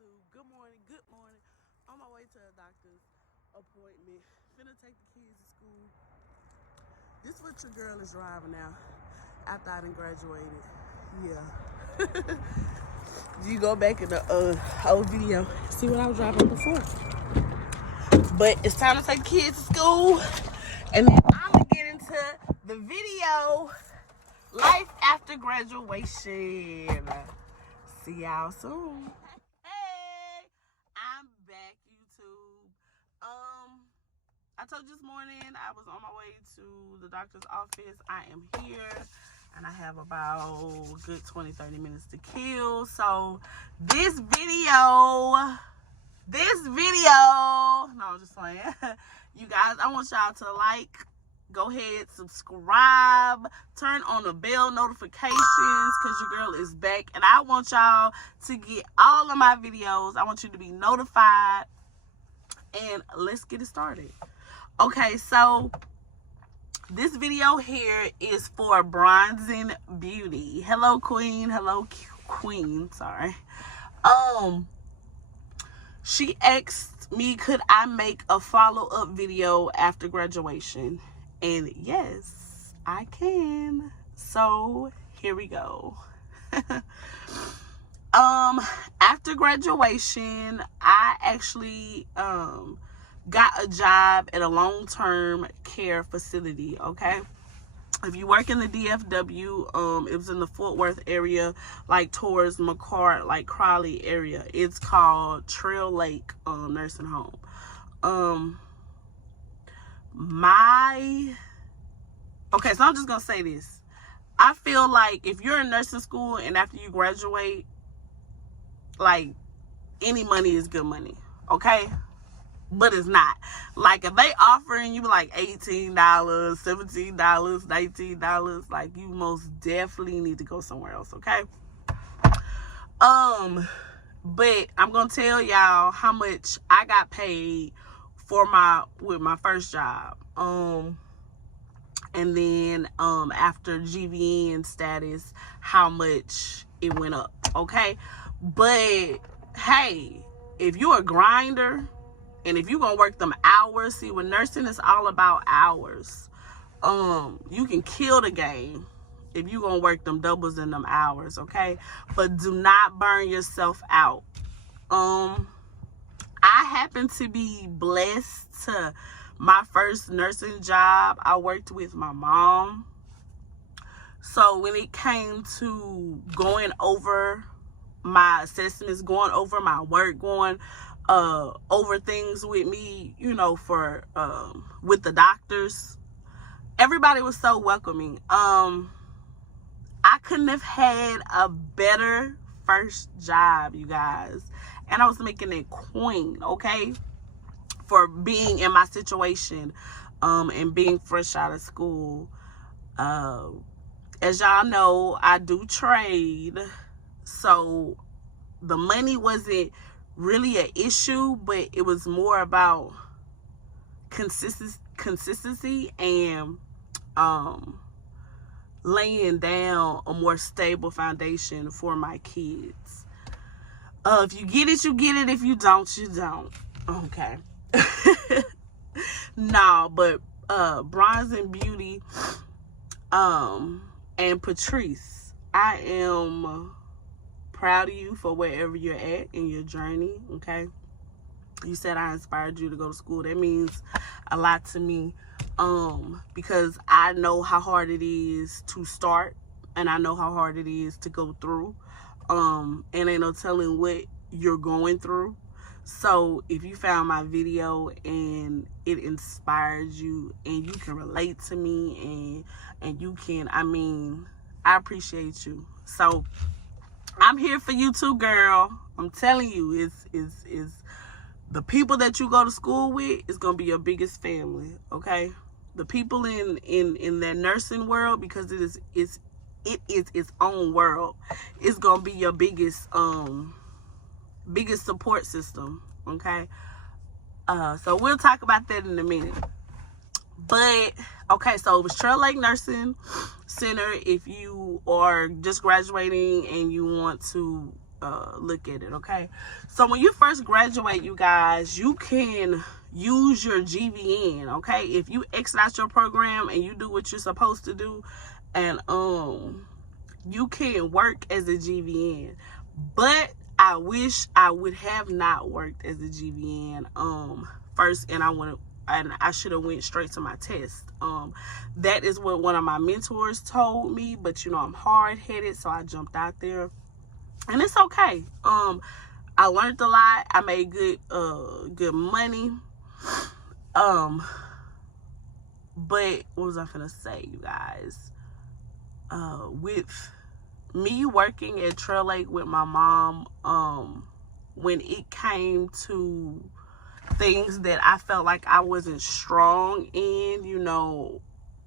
YouTube. Good morning, good morning. On my way to a doctor's appointment. Finna take the kids to school. This what your girl is driving now after I done graduated. Yeah. You go back in the old video, see what I was driving before. But it's time to take the kids to school. And then I'm gonna get into the video, life after graduation. See y'all soon. Hey, I'm back, YouTube. I told you this morning I was on my way to the doctor's office. I am here, and I have about a good 20-30 minutes to kill. So this video, no, I'm just playing. You guys, I want y'all to like, go ahead, subscribe, turn on the bell notifications, because your girl is back. And I want y'all to get all of my videos. I want you to be notified. And let's get it started. Okay, so this video here is for Bronzing Beauty. Hello, Queen. Hello, Queen. Sorry. She asked me, could I make a follow-up video after graduation? And yes, I can. So here we go. After graduation, I actually got a job at a long-term care facility. Okay, if you work in the DFW, it was in the Fort Worth area, like towards McCart, like Crowley area. It's called Trail Lake Nursing Home. Okay, so I'm just gonna say this. I feel like if you're in nursing school and after you graduate, like, any money is good money, okay? But it's not. Like, if they offering you like $18, $17, $19, like, you most definitely need to go somewhere else, okay? But I'm gonna tell y'all how much I got paid with my first job. And then after GVN status, how much it went up, okay? But hey, if you're a grinder and if you're gonna work them hours, see, with nursing, it's all about hours. You can kill the game if you're gonna work them doubles in them hours, okay? But do not burn yourself out. I happen to be blessed to my first nursing job. I worked with my mom. So when it came to going over my assessments, going over my work, going over things with me, you know, for with the doctors, everybody was so welcoming. I couldn't have had a better first job, you guys. And I was making it queen, okay, for being in my situation, and being fresh out of school. As y'all know, I do trade, so the money wasn't really an issue, but it was more about consistency and laying down a more stable foundation for my kids. If you get it, you get it. If you don't, you don't. Okay. No, but Bronzing Beauty and Patrice, I am proud of you for wherever you're at in your journey, okay? You said I inspired you to go to school. That means a lot to me, because I know how hard it is to start, and I know how hard it is to go through, and ain't no telling what you're going through. So if you found my video and it inspired you and you can relate to me and you can, I mean, I appreciate you. So I'm here for you too, girl. I'm telling you, it's the people that you go to school with is gonna be your biggest family, okay? The people in that nursing world, because it is its own world, it's gonna be your biggest support system, okay? So we'll talk about that in a minute. But okay, so it was Trail Lake Nursing Center. If you are just graduating and you want to look at it, okay? So when you first graduate, you guys, you can use your GVN, okay? If you exit out your program and you do what you're supposed to do, and you can work as a GVN. But I wish I would have not worked as a GVN first, and I should have went straight to my test. That is what one of my mentors told me, but you know, I'm hard-headed, so I jumped out there, and it's okay. I learned a lot. I made good money. But what was I finna say, you guys? With me working at Trail Lake with my mom, when it came to things that I felt like I wasn't strong in, you know,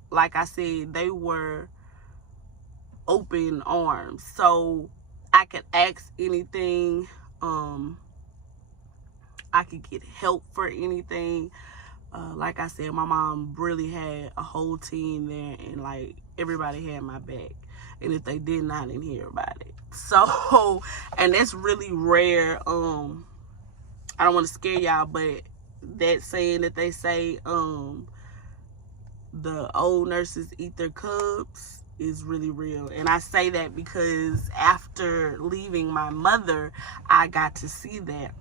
like I said, they were open arms. So I could ask anything. I could get help for anything. Like I said, my mom really had a whole team there, and like everybody had my back. And if they did not, I didn't hear about it. So, and that's really rare. I don't want to scare y'all, but that saying that they say, the old nurses eat their cubs is really real. And I say that because after leaving my mother, I got to see that.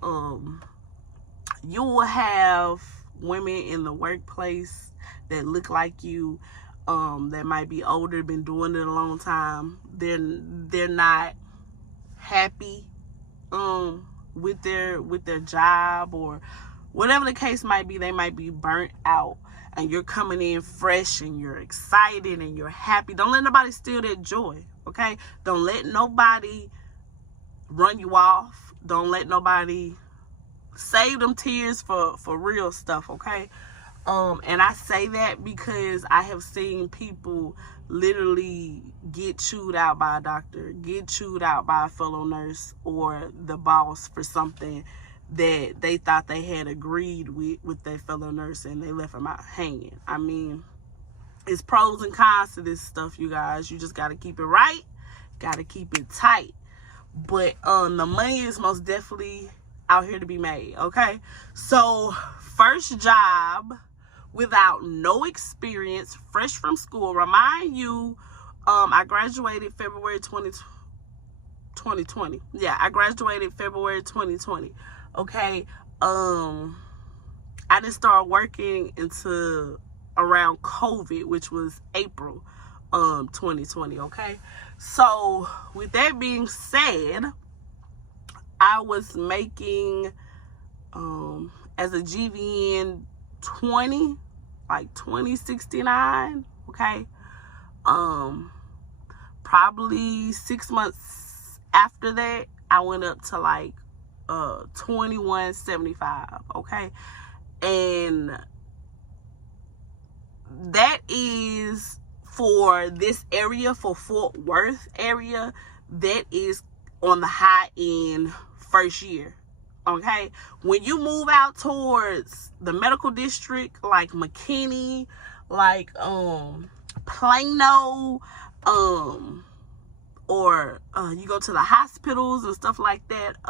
You will have women in the workplace that look like you, that might be older, been doing it a long time. They're not happy with their job, or whatever the case might be. They might be burnt out, and you're coming in fresh and you're excited and you're happy. Don't let nobody steal that joy, okay? Don't let nobody run you off. Don't let nobody save them tears for real stuff, okay? And I say that because I have seen people literally get chewed out by a doctor, get chewed out by a fellow nurse or the boss for something that they thought they had agreed with their fellow nurse, and they left them out hanging. I mean, it's pros and cons to this stuff, you guys. You just got to keep it right, got to keep it tight. But the money is most definitely out here to be made, okay? So first job, without no experience, fresh from school. Remind you, I graduated February 2020. Yeah, I graduated February 2020. Okay. I didn't start working until around COVID, which was April 2020. Okay. So with that being said, I was making as a GVN 2069, okay? Probably 6 months after that, I went up to like 2175, okay? And that is for this area, for Fort Worth area, that is on the high end first year. Okay, when you move out towards the medical district, like McKinney, like Plano, or you go to the hospitals and stuff like that,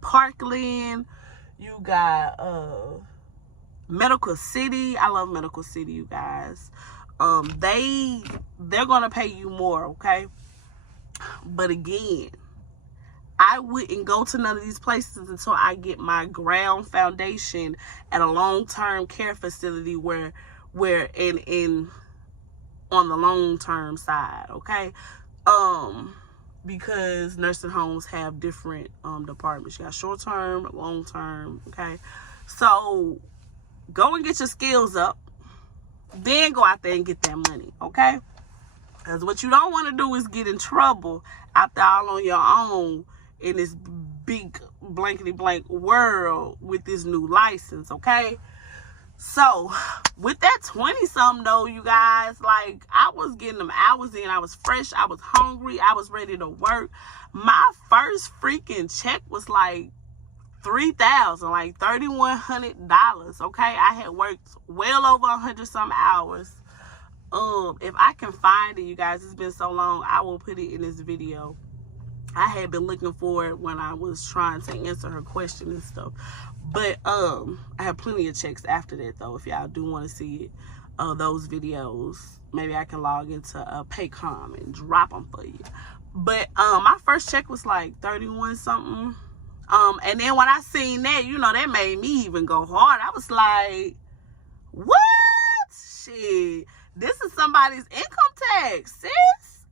Parkland, you got Medical City. I love Medical City, you guys. They're gonna pay you more, okay? But again, I wouldn't go to none of these places until I get my ground foundation at a long-term care facility where in on the long-term side, okay? Because nursing homes have different departments. You got short-term, long-term, okay? So go and get your skills up, then go out there and get that money, okay? Because what you don't want to do is get in trouble out there all on your own in this big blankety blank world with this new license, okay? So with that 20-something though, you guys, like I was getting them hours in. I was fresh, I was hungry, I was ready to work. My first freaking check was like $3,000, like $3,100, okay? I had worked well over 100-some hours. If I can find it, you guys, it's been so long, I will put it in this video. I had been looking for it when I was trying to answer her question and stuff. But I have plenty of checks after that though. If y'all do want to see it, those videos, maybe I can log into Paycom and drop them for you. But my first check was like 31 something. And then when I seen that, you know, that made me even go hard. I was like, what? Shit, this is somebody's income tax, sis.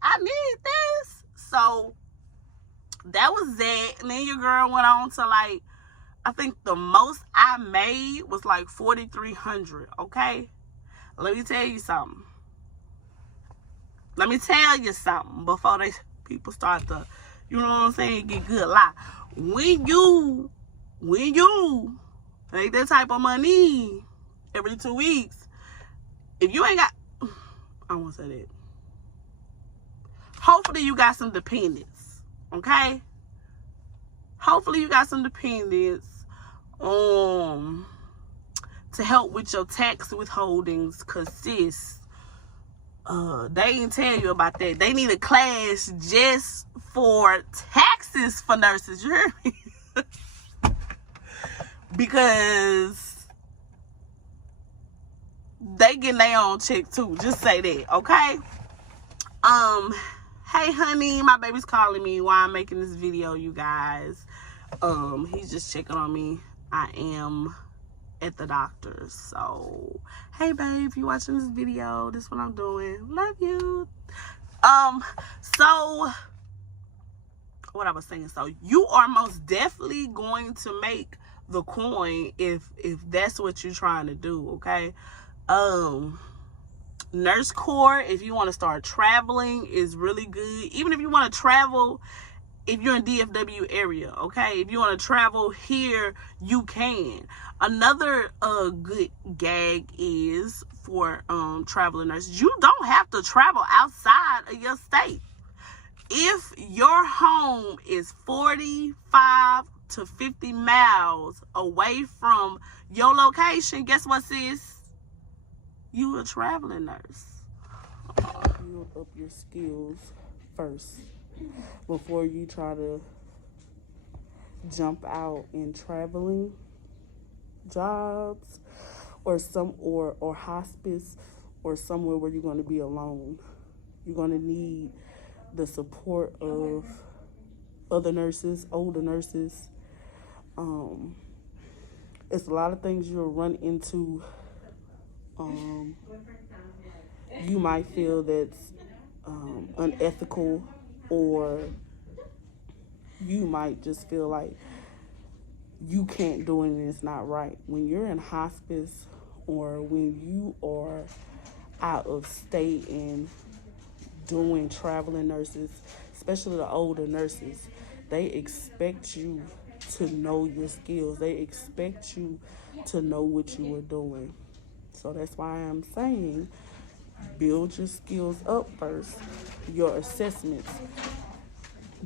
I need this. So that was that. And then your girl went on to like, I think the most I made was like $4,300. Okay, let me tell you something. Let me tell you something before people start to, you know what I'm saying, get good lie. When you make that type of money every 2 weeks, if you ain't got, I won't say that. Hopefully you got some dependents, okay? Hopefully you got some dependents to help with your tax withholdings, because sis, they ain't tell you about that. They need a class just for taxes for nurses, you hear me? Because they getting their own check too. Just say that, okay? Hey honey, my baby's calling me while I'm making this video, you guys. He's just checking on me. I am at the doctor's. So, hey babe, if you watching this video, this is what I'm doing. Love you. So what I was saying, so you are most definitely going to make the coin if that's what you're trying to do, okay? Nurse Corps, if you want to start traveling, is really good. Even if you want to travel, if you're in DFW area, okay? If you want to travel here, you can. Another good gag is for traveling nurses. You don't have to travel outside of your state. If your home is 45 to 50 miles away from your location, guess what, sis? You a traveling nurse. Build up your skills first before you try to jump out in traveling jobs or hospice or somewhere where you're going to be alone. You're going to need the support of other nurses, older nurses. It's a lot of things you'll run into. You might feel that's unethical, or you might just feel like you can't do it and it's not right. When you're in hospice or when you are out of state and doing traveling nurses, especially the older nurses, they expect you to know your skills. They expect you to know what you are doing. So that's why I'm saying build your skills up first. Your assessments.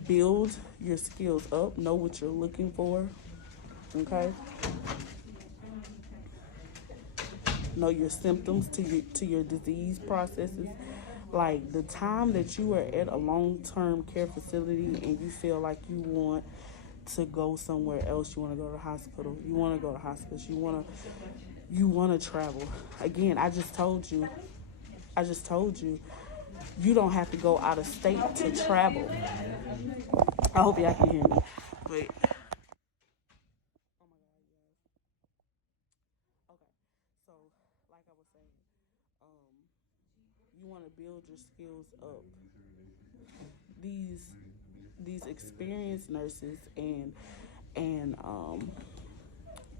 Build your skills up. Know what you're looking for. Okay? Know your symptoms to your disease processes. Like the time that you are at a long-term care facility and you feel like you want to go somewhere else, you want to go to the hospital, you want to go to hospice, you want to travel. Again, I just told you, you don't have to go out of state to travel. I hope y'all can hear me. Wait. Okay. So, like I was saying, you want to build your skills up. These experienced nurses and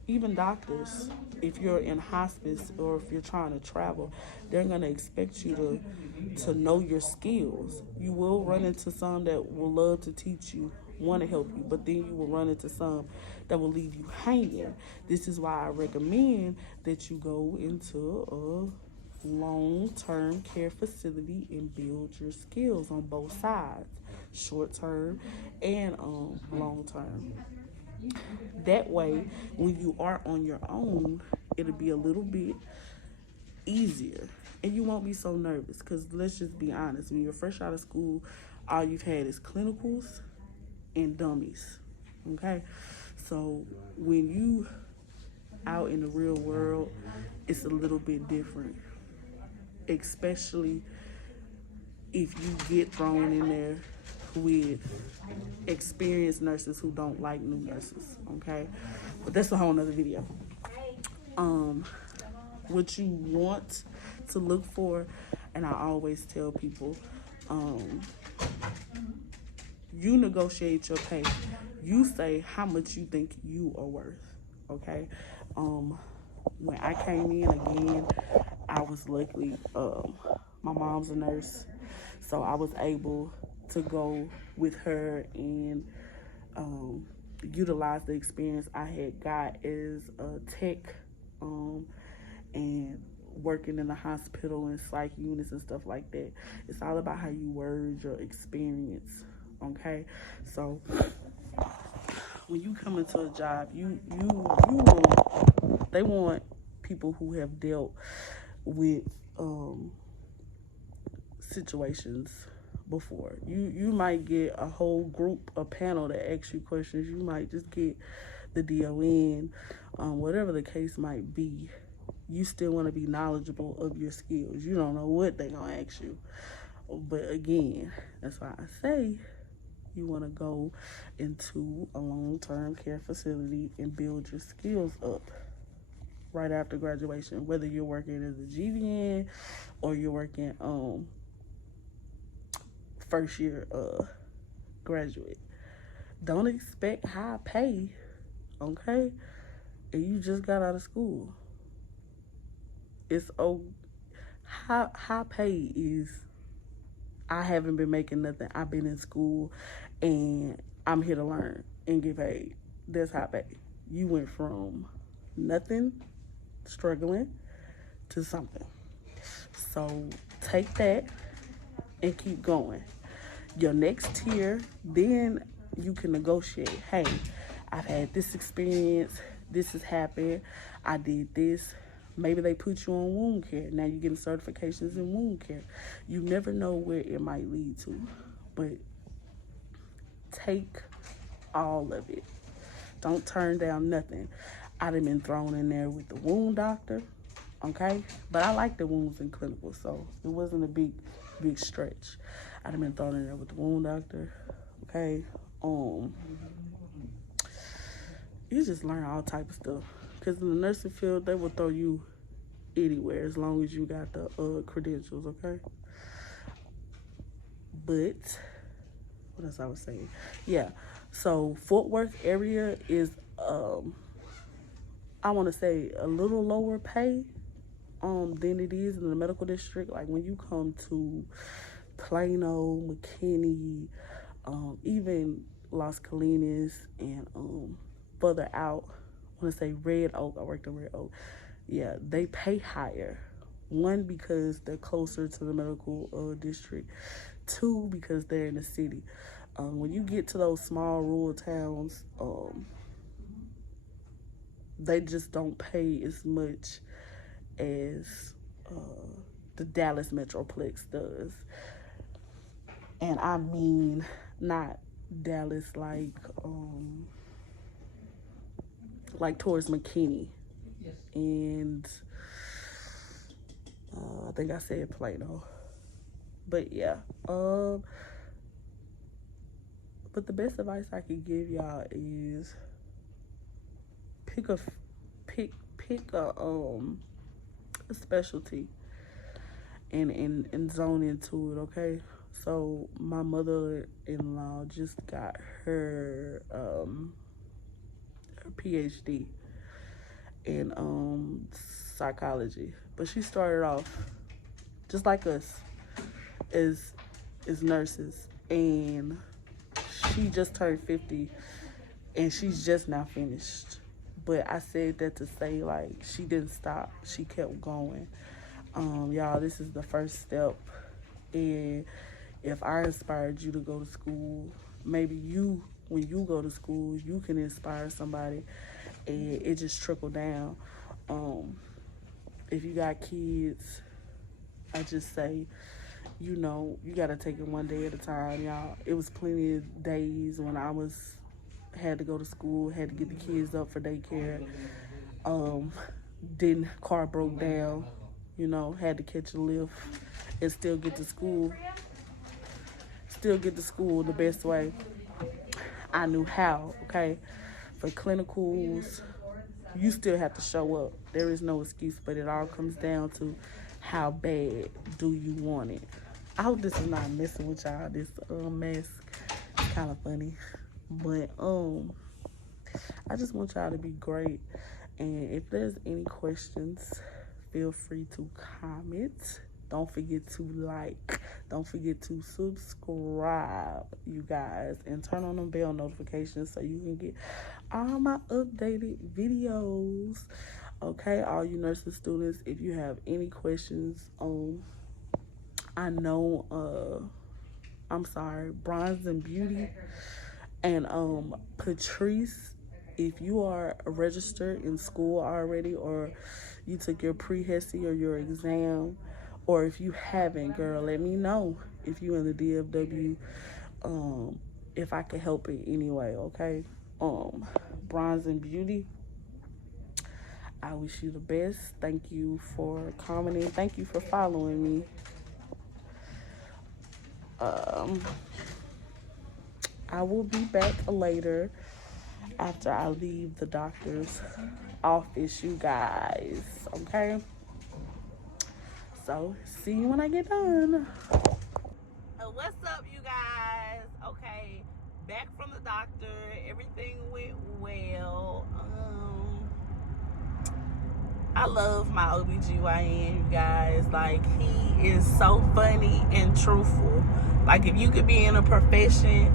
even doctors, if you're in hospice or if you're trying to travel, they're going to expect you to know your skills. You will run into some that will love to teach you, want to help you, but then you will run into some that will leave you hanging. This is why I recommend that you go into a long-term care facility and build your skills on both sides, short-term and long-term. That way, when you are on your own, it'll be a little bit easier and you won't be so nervous. Because let's just be honest, when you're fresh out of school, all you've had is clinicals and dummies. Okay? So when you out in the real world, it's a little bit different. Especially if you get thrown in there with experienced nurses who don't like new nurses. Okay? But that's a whole nother video. What you want to look for, and I always tell people, you negotiate your pay. You say how much you think you are worth. Okay? When I came in again, I was lucky. My mom's a nurse, so I was able to go with her and utilize the experience I had got as a tech and working in the hospital and psych units and stuff like that. It's all about how you word your experience. Okay, so when you come into a job, they want people who have dealt with situations before. You might get a whole group, a panel that asks you questions. You might just get the DON, whatever the case might be. You still want to be knowledgeable of your skills. You don't know what they're gonna ask you, but again, that's why I say you want to go into a long-term care facility and build your skills up right after graduation, whether you're working as a GVN or you're working first year graduate. Don't expect high pay, okay? And you just got out of school. It's high pay is, I haven't been making nothing. I've been in school and I'm here to learn and get paid. That's high pay. You went from nothing, struggling, to something. So take that and keep going. Your next tier, then you can negotiate. Hey, I've had this experience. This has happened. I did this. Maybe they put you on wound care. Now you're getting certifications in wound care. You never know where it might lead to. But take all of it. Don't turn down nothing. I done been thrown in there with the wound doctor, okay? But I like the wounds in clinical, so it wasn't a big stretch. I done been thrown in there with the wound doctor, okay? You just learn all type of stuff. Because in the nursing field, they will throw you anywhere as long as you got the credentials, okay? But what else I was saying? Yeah, so Fort Worth area is I want to say a little lower pay than it is in the medical district. Like when you come to Plano, McKinney, even Las Colinas, and further out, I want to say Red Oak. I worked in Red Oak. Yeah, they pay higher. One, because they're closer to the medical district. Two, because they're in the city. When you get to those small rural towns, they just don't pay as much as the Dallas Metroplex does. And I mean not Dallas like towards McKinney. And I think I said Plano. But yeah. But the best advice I could give y'all is pick a specialty and zone into it, okay? So my mother-in-law just got her PhD in psychology, but she started off just like us as nurses, and she just turned 50 and she's just now finished. But I said that to say, like, she didn't stop. She kept going. Y'all, this is the first step. And if I inspired you to go to school, maybe you, when you go to school, you can inspire somebody, and it just trickle down. If you got kids, I just say, you know, you gotta take it one day at a time, y'all. It was plenty of days when I had to go to school, had to get the kids up for daycare. Didn't car broke down, you know, had to catch a lift and still get to school. Still get to school the best way I knew how, okay? For clinicals, you still have to show up. There is no excuse, but it all comes down to how bad do you want it. I hope this is not messing with y'all, this mask. It's kind of funny. But I just want y'all to be great. And if there's any questions, feel free to comment. Don't forget to like. Don't forget to subscribe, you guys. And turn on the bell notifications so you can get all my updated videos. Okay, all you nursing students, if you have any questions, I know, Bronze and Beauty and Patrice, if you are registered in school already, or you took your pre-HESI or your exam, or if you haven't, girl, let me know. If you in the DFW, if I can help in any way, okay? Bronze and Beauty, I wish you the best. Thank you for commenting. Thank you for following me. I will be back later after I leave the doctor's office, you guys, okay? So, see you when I get done. What's up, you guys? Okay, back from the doctor. Everything went well. I love my OBGYN, you guys. Like, he is so funny and truthful. Like, if you could be in a profession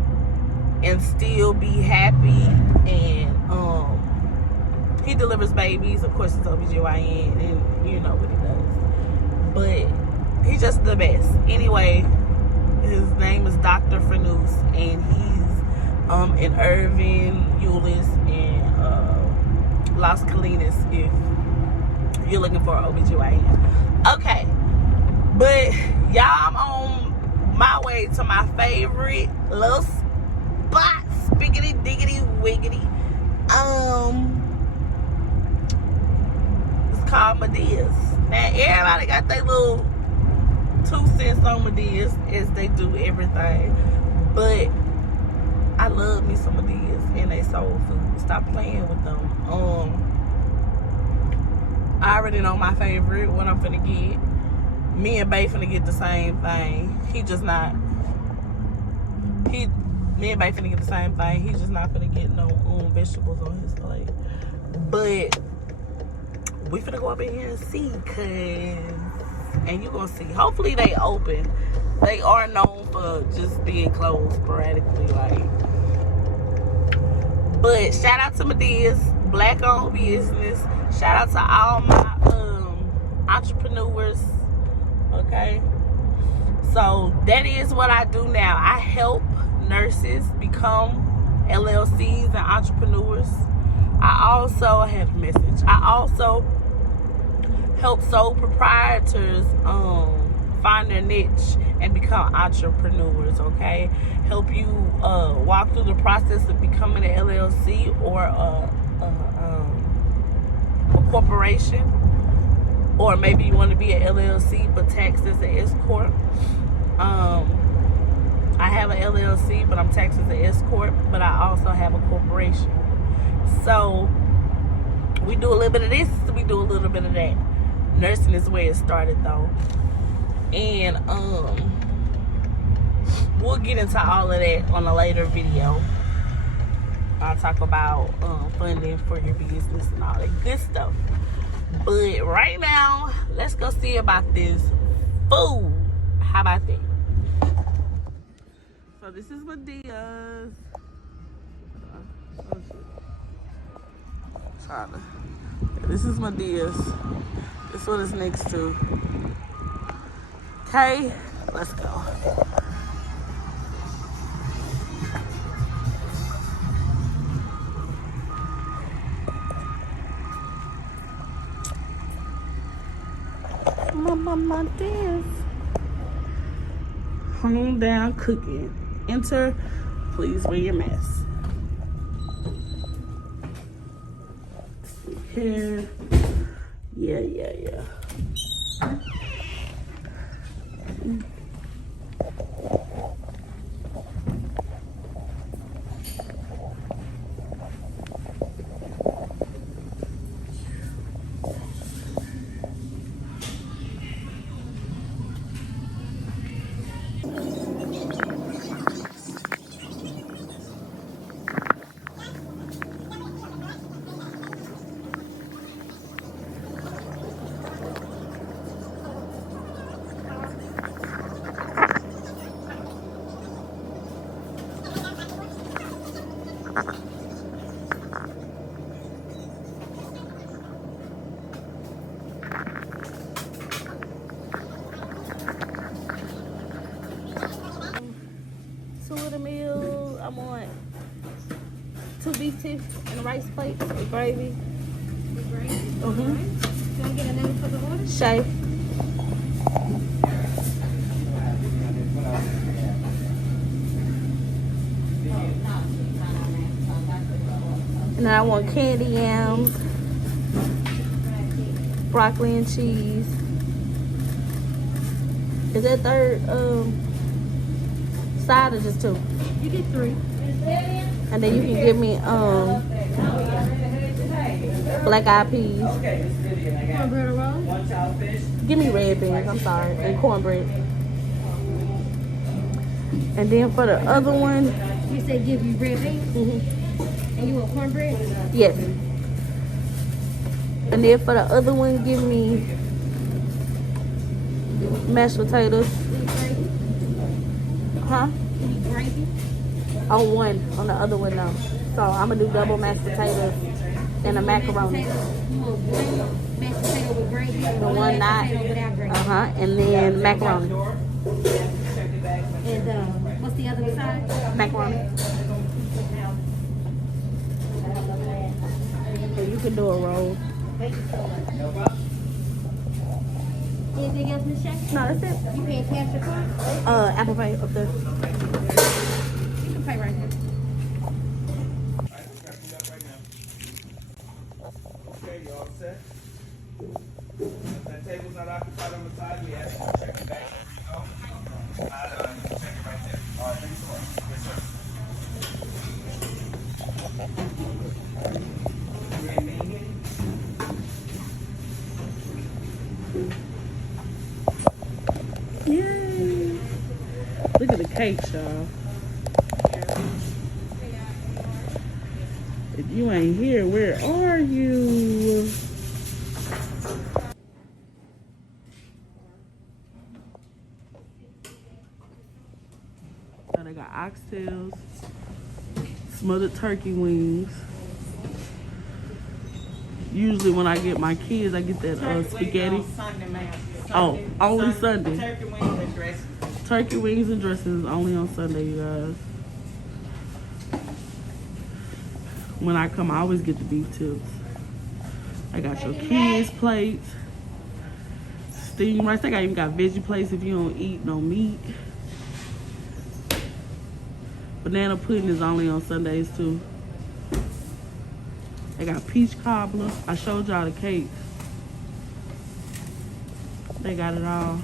and still be happy, and he delivers babies, of course it's OBGYN, and you know what he does, but he's just the best. Anyway, his name is Dr. Fanous, and he's in Irving, Euless, and Las Colinas, if you're looking for an OBGYN. Okay, but y'all, I'm on my way to my favorite little spot, spiggity diggity wiggity. It's called Media's. Now everybody got their little 2 cents on Media's, as they do everything, but I love me some Media's and they soul food. Stop playing with them. I already know my favorite, what I'm finna get. Me and Bae finna get the same thing. Me and Bae finna get the same thing. He's just not finna get no vegetables on his plate. But we finna go up in here and see, and you're gonna see. Hopefully they open. They are known for just being closed sporadically, like. But shout out to Media's, Black owned business. Shout out to all my entrepreneurs. Okay, so that is what I do now. I help nurses become LLCs and entrepreneurs. I also have a message. I also help sole proprietors find their niche and become entrepreneurs. Okay, help you walk through the process of becoming an LLC or a corporation, or maybe you want to be an LLC but taxed as an S corp. I have an LLC, but I'm taxed as an S corp, but I also have a corporation. So we do a little bit of this, we do a little bit of that. Nursing is where it started, though, and we'll get into all of that on a later video. I'll talk about funding for your business and all that good stuff. But right now, let's go see about this food. How about that? So this is Media's. This is Media's. This is what it's next to. Okay, let's go. My dears. home down cooking. Enter, please wear your mask. Here, yeah. Two of the meal. I want 2 beef tips and a rice plate with gravy. With gravy? Mm-hmm. Can I get another for the order? Shay. And I want candy yams, broccoli and cheese. Is that third side or just 2? You get 3. And then you can give me black eyed peas. Cornbread or rolls? Give me red beans, I'm sorry, and cornbread. And then for the other one, You said give you red beans? And you want cornbread? yes. And then for the other one, give me mashed potatoes. You need gravy? Huh? You need gravy? On one, on the other one, no. So I'm gonna do double mashed potatoes and a macaroni. You want one mashed potato with gravy or The one one not. mashed potato without gravy? And then macaroni. And what's the other side? Macaroni. So you can do a roll. Anything else, Miss Shay? No, that's it. You paying cash or card? Apple Pay up there. You can pay right here. Okay, you all set? If that table's not occupied on the side, we ask you to check it back. You check it right there. All right, thanks so much. Yes, sir. Your name here? Yay! Look at the cake, y'all. If you ain't here, where are you? So they got oxtails, smothered turkey wings. Usually when I get my kids, I get that spaghetti. Sunday, ma'am. Oh, only Sunday. Turkey wings and dressing. Turkey wings and dressings only on Sunday, you guys. When I come, I always get the beef tips. I got your kids' plates, steamed rice. I even got veggie plates if you don't eat no meat. Banana pudding is only on Sundays too. They got peach cobbler. I showed y'all the cake. They got it all.